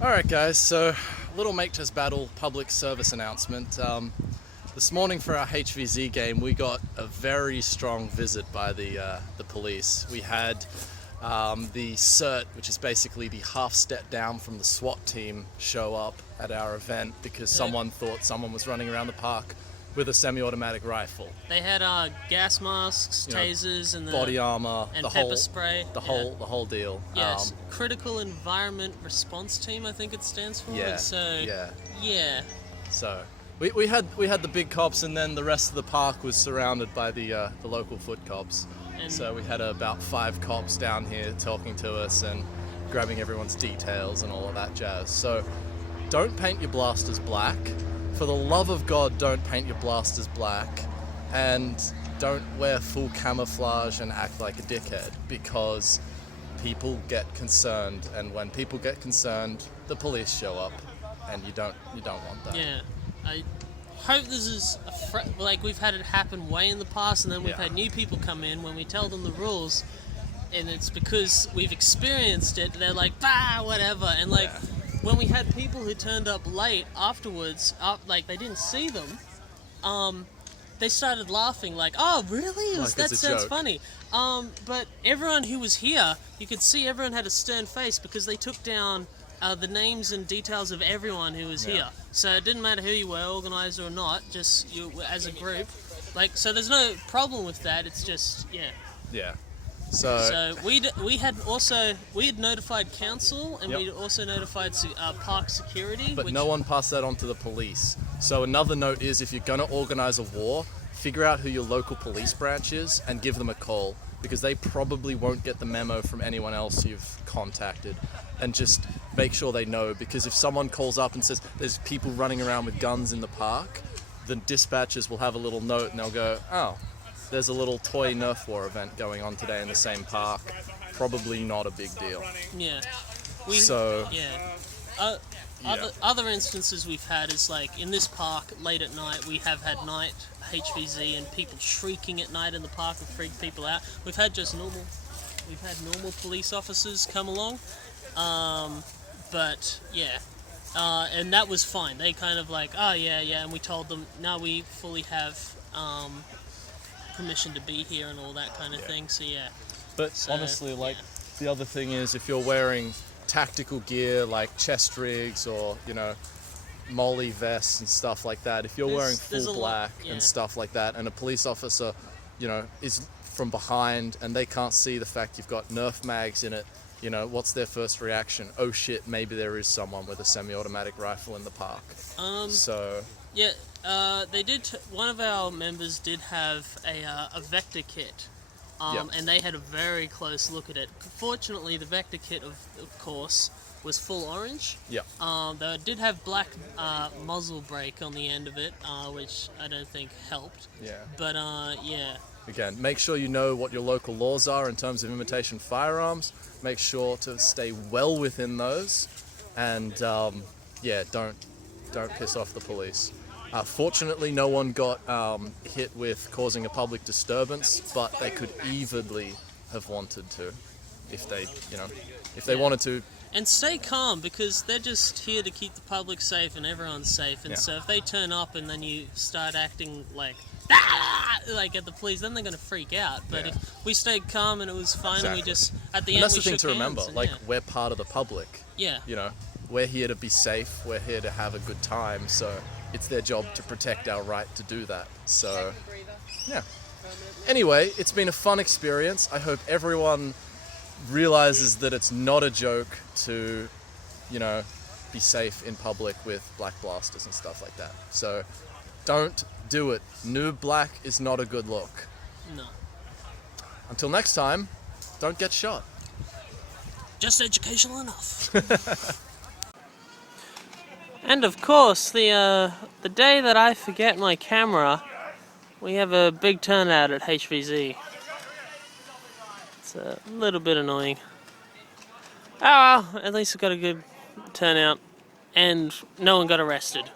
Alright guys, so little Make.Test.Battle public service announcement. This morning for our HVZ game we got a very strong visit by the police. We had the CERT, which is basically the half step down from the SWAT team, show up at our event because someone thought someone was running around the park with a semi-automatic rifle. They had gas masks, tasers, and body armor, and the pepper whole spray, the whole deal. Yes, Critical Environment Response Team, I think it stands for. Yeah. And so yeah. So we had the big cops, and then the rest of the park was surrounded by the local foot cops. And so we had about 5 cops down here talking to us and grabbing everyone's details and all of that jazz. So don't paint your blasters black. For the love of God, don't paint your blasters black, and don't wear full camouflage and act like a dickhead, because people get concerned, and when people get concerned, the police show up, and you don't want that. Yeah, I hope this is like we've had it happen way in the past, and then we've had new people come in when we tell them the rules, and it's because we've experienced it. They're like, bah, whatever, and like. Yeah. When we had people who turned up late afterwards, like they didn't see them, they started laughing like, "Oh, really? That sounds funny." But everyone who was here, you could see everyone had a stern face because they took down the names and details of everyone who was here. So it didn't matter who you were, organizer or not, just you as a group. Like, so there's no problem with that. It's just Yeah. So we had notified council, and we'd also notified park security. But no one passed that on to the police. So another note is, if you're going to organize a war, figure out who your local police branch is and give them a call, because they probably won't get the memo from anyone else you've contacted. And just make sure they know, because if someone calls up and says there's people running around with guns in the park, the dispatchers will have a little note and they'll go, oh, there's a little toy Nerf war event going on today in the same park. Probably not a big deal. Yeah. Other instances we've had is like in this park late at night. We have had night HVZ and people shrieking at night in the park and freak people out. We've had normal police officers come along, but and that was fine. They kind of like, oh yeah, and we told them, no, we fully have permission to be here and all that kind of thing. So but honestly, the other thing is, if you're wearing tactical gear like chest rigs or molly vests and stuff like that, if you're wearing full black and stuff like that, and a police officer is from behind and they can't see the fact you've got Nerf mags in it, what's their first reaction? Oh shit, maybe there is someone with a semi-automatic rifle in the park. They did. One of our members did have a vector kit, and they had a very close look at it. Fortunately, the vector kit, of course, was full orange. They did have black muzzle brake on the end of it, which I don't think helped. But Again, make sure you know what your local laws are in terms of imitation firearms. Make sure to stay well within those, and don't piss off the police. Fortunately, no one got hit with causing a public disturbance, but they could easily have wanted to, if they wanted to. And stay calm, because they're just here to keep the public safe and everyone's safe. And so if they turn up and then you start acting like at the police, then they're going to freak out. But if we stayed calm and it was fine, and we just at the end that's we the thing shook to remember. hands, We're part of the public. We're here to be safe. We're here to have a good time. So it's their job to protect our right to do that. So anyway, it's been a fun experience. I hope everyone realizes that it's not a joke to be safe in public with black blasters and stuff like that. So don't do it. Noob black is not a good look. No. Until next time, don't get shot. Just educational enough. And of course, the day that I forget my camera, we have a big turnout at HVZ. It's a little bit annoying. Oh well, at least we got a good turnout, and no one got arrested.